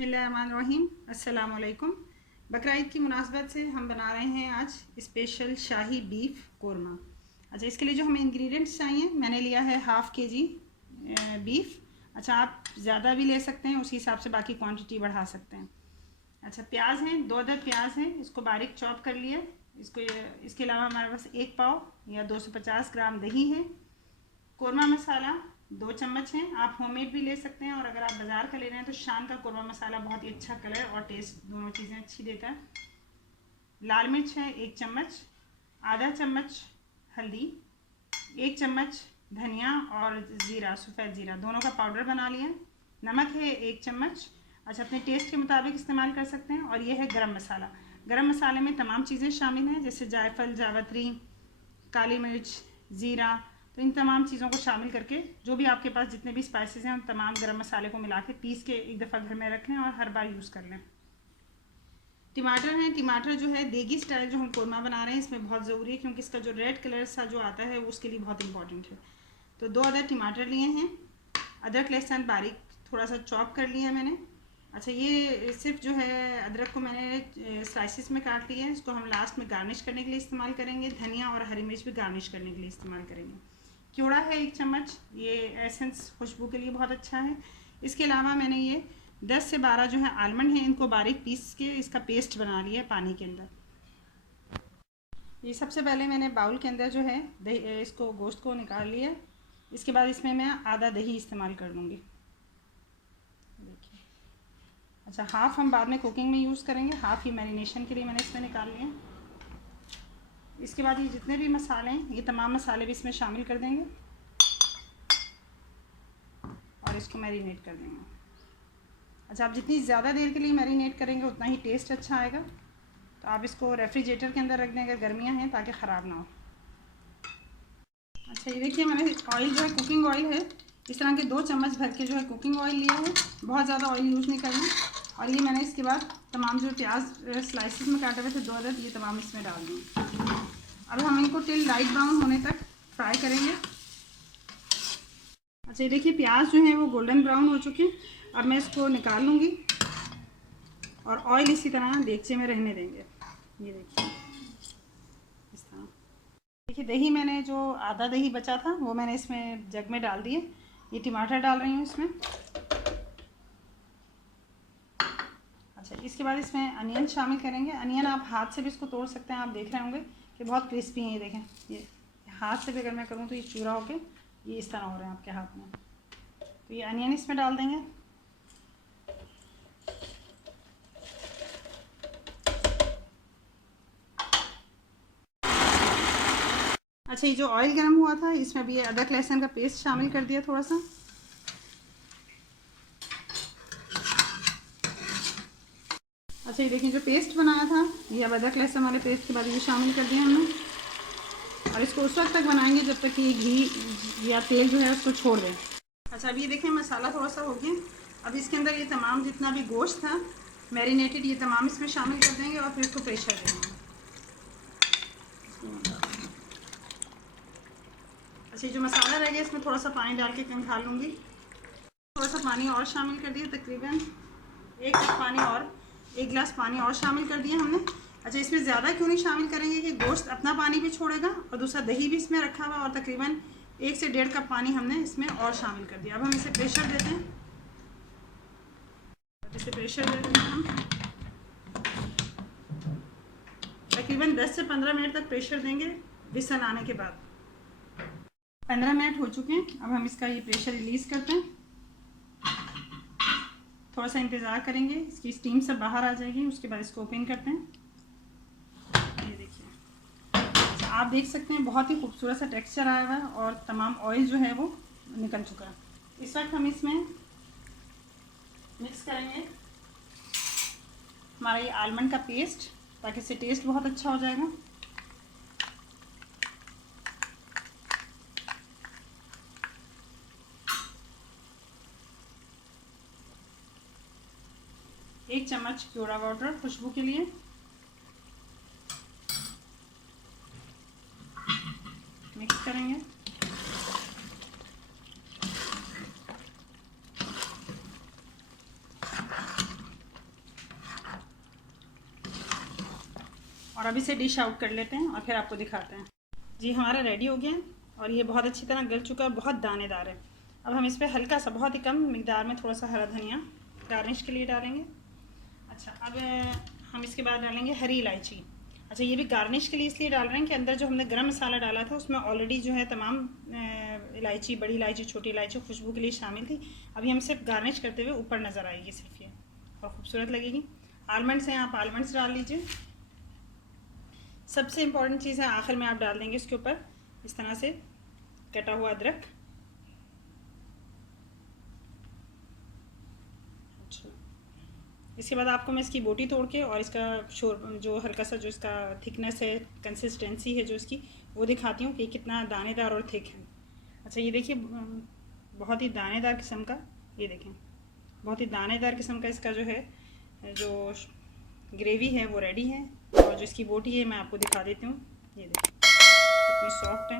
बिस्मिल्लाहिर्रहमानिर्रहीम। अस्सलाम वालेकुम। बकरा ईद की मुनासबत से हम बना रहे हैं आज स्पेशल शाही बीफ कोरमा। अच्छा, इसके लिए जो हमें इंग्रेडिएंट्स चाहिए, मैंने लिया है हाफ़ kg बीफ। अच्छा, आप ज़्यादा भी ले सकते हैं, उसी हिसाब से बाकी क्वांटिटी बढ़ा सकते हैं। अच्छा, प्याज हैं, 2 अदद प्याज हैं, इसको बारीक चॉप कर लिया। इसके अलावा हमारे पास 1 पाव या 250 ग्राम दही है। कोरमा मसाला 2 चम्मच हैं। आप होममेड भी ले सकते हैं, और अगर आप बाज़ार का ले रहे हैं तो शान का कोरमा मसाला बहुत ही अच्छा कलर और टेस्ट दोनों चीज़ें अच्छी देता है। लाल मिर्च है 1 चम्मच, आधा चम्मच हल्दी, 1 चम्मच धनिया और ज़ीरा, सफ़ेद ज़ीरा दोनों का पाउडर बना लिया। नमक है 1 चम्मच। अच्छा, अपने टेस्ट के मुताबिक इस्तेमाल कर सकते हैं। और ये है गरम मसाला। गरम मसाले में तमाम चीज़ें शामिल हैं, जैसे जायफल, जावित्री, काली मिर्च, ज़ीरा। तो इन तमाम चीज़ों को शामिल करके जो भी आपके पास जितने भी स्पाइसेस हैं, उन तमाम गरम मसाले को मिला के पीस के एक दफ़ा घर में रख लें और हर बार यूज़ कर लें। टमाटर हैं, टमाटर जो है देगी स्टाइल जो हम कोरमा बना रहे हैं इसमें बहुत ज़रूरी है, क्योंकि इसका जो रेड कलर सा जो आता है वो उसके लिए बहुत इंपॉर्टेंट है। तो 2 अदद टमाटर लिए हैं। अदरक लहसुन बारीक थोड़ा सा चॉप कर लिया है मैंने। अच्छा, ये सिर्फ जो है अदरक को मैंने स्लाइसिस में काट लिया है। इसको हम लास्ट में गार्निश करने के लिए इस्तेमाल करेंगे। धनिया और हरी मिर्च भी गार्निश करने के लिए इस्तेमाल करेंगे। क्योड़ा है 1 चम्मच, ये एसेंस खुशबू के लिए बहुत अच्छा है। इसके अलावा मैंने ये 10 से 12 जो है आलमंड हैं, इनको बारीक पीस के इसका पेस्ट बना लिया है पानी के अंदर। ये सबसे पहले मैंने बाउल के अंदर जो है दही, इसको गोश्त को निकाल लिया। इसके बाद इसमें मैं आधा दही इस्तेमाल कर लूँगी। देखिए, अच्छा, हाफ़ हम बाद में कुकिंग में यूज़ करेंगे, हाफ़ ही मैरिनेशन के लिए मैंने इसमें निकाल लिया। इसके बाद ये जितने भी मसाले हैं, ये तमाम मसाले भी इसमें शामिल कर देंगे और इसको मैरिनेट कर देंगे। अच्छा, आप जितनी ज़्यादा देर के लिए मैरिनेट करेंगे उतना ही टेस्ट अच्छा आएगा। तो आप इसको रेफ्रिजरेटर के अंदर रख दें अगर गर्मियाँ हैं, ताकि ख़राब ना हो। अच्छा, ये देखिए, मैंने ऑयल जो है कुकिंग ऑयल है, इस तरह के 2 चम्मच भर के जो है कुकिंग ऑयल लिया है। बहुत ज़्यादा ऑयल यूज़ नहीं करना। और ये मैंने इसके बाद तमाम जो प्याज स्लाइसिस में काटे हुए थे 2 अदद, ये तमाम इसमें डाल देंगे। अब हम इनको टिल लाइट ब्राउन होने तक फ्राई करेंगे। अच्छा, ये देखिए, प्याज जो है वो गोल्डन ब्राउन हो चुके हैं। अब मैं इसको निकाल लूँगी और ऑयल इसी तरह देगचे में रहने देंगे। ये देखिए, इस तरह। देखिए, दही मैंने जो आधा दही बचा था वो मैंने इसमें जग में डाल दिए। ये टमाटर डाल रही हूँ इसमें। अच्छा, इसके बाद इसमें अनियन शामिल करेंगे। अनियन आप हाथ से भी इसको तोड़ सकते हैं। आप देख रहे होंगे कि बहुत क्रिस्पी हैं। ये देखें, ये हाथ से भी अगर मैं करूँ तो ये चूरा होके ये इस तरह हो रहे हैं आपके हाथ में। तो ये अनियन इसमें डाल देंगे। अच्छा, ये जो ऑयल गर्म हुआ था इसमें भी ये अदरक लहसुन का पेस्ट शामिल कर दिया थोड़ा सा। अच्छा, ये देखिए, जो पेस्ट बनाया था ये अब अदरक लहसुन वाले पेस्ट के बाद ये शामिल कर दिया हमने। और इसको उस वक्त तक बनाएंगे जब तक कि ये घी या तेल जो है उसको छोड़ दें। अच्छा, अब ये देखें, मसाला थोड़ा सा हो गया। अब इसके अंदर ये तमाम जितना भी गोश्त था मैरिनेटेड, ये तमाम इसमें शामिल कर देंगे और फिर इसको प्रेशर देंगे। अच्छा, जो मसाला रह गया इसमें थोड़ा सा पानी डाल के खंगाल लूँगी। थोड़ा सा पानी और शामिल कर दिया, तकरीबन 1 कप पानी और 1 गिलास पानी और शामिल कर दिया हमने। अच्छा, इसमें ज़्यादा क्यों नहीं शामिल करेंगे कि गोश्त अपना पानी भी छोड़ेगा और दूसरा दही भी इसमें रखा हुआ, और तकरीबन 1 से 1.5 कप पानी हमने इसमें और शामिल कर दिया। अब हम इसे प्रेशर देते हैं। इसे प्रेशर दे देते हैं हम। तकरीबन 10 से 15 मिनट तक प्रेशर देंगे विसल आने के बाद। 15 मिनट हो चुके हैं। अब हम इसका ये प्रेशर रिलीज़ करते हैं। थोड़ा सा इंतज़ार करेंगे, इसकी स्टीम सब बाहर आ जाएगी, उसके बाद इसको ओपन करते हैं। ये देखिए, आप देख सकते हैं बहुत ही खूबसूरत सा टेक्सचर आया हुआ है और तमाम ऑयल जो है वो निकल चुका है। इस वक्त हम इसमें मिक्स करेंगे हमारा ये आलमंड का पेस्ट, ताकि इससे टेस्ट बहुत अच्छा हो जाएगा। एक चम्मच क्योड़ा वाटर खुशबू के लिए। मिक्स करेंगे। और अभी से डिश आउट कर लेते हैं और फिर आपको दिखाते हैं। जी हमारा रेडी हो गया है और ये बहुत अच्छी तरह गल चुका है, बहुत दानेदार है। अब हम इस पर हल्का सा, बहुत ही कम मिकदार में थोड़ा सा हरा धनिया गार्निश के लिए डालेंगे। अच्छा, अब हम इसके बाद डालेंगे हरी इलायची। अच्छा, ये भी गार्निश के लिए इसलिए डाल रहे हैं कि अंदर जो हमने गरम मसाला डाला था उसमें ऑलरेडी जो है तमाम इलायची, बड़ी इलायची, छोटी इलायची खुशबू के लिए शामिल थी। अभी हम सिर्फ गार्निश करते हुए ऊपर नज़र आएगी सिर्फ ये, और ख़ूबसूरत लगेगी। आलमंड्स हैं, आप आलमंड्स डाल लीजिए। सबसे इम्पॉर्टेंट चीज़ है आखिर में आप डाल देंगे इसके ऊपर इस तरह से कटा हुआ अदरक। अच्छा, इसके बाद आपको मैं इसकी बोटी तोड़ के और इसका जो हल्का सा जो इसका थिकनेस है, कंसिस्टेंसी है जो इसकी, वो दिखाती हूँ कि कितना दानेदार और थिक है। अच्छा, ये देखिए बहुत ही दानेदार किस्म का, ये देखें बहुत ही दानेदार किस्म का इसका जो है जो ग्रेवी है वो रेडी है। और जो इसकी बोटी है मैं आपको दिखा देती हूँ, ये देखिए कितनी सॉफ्ट है।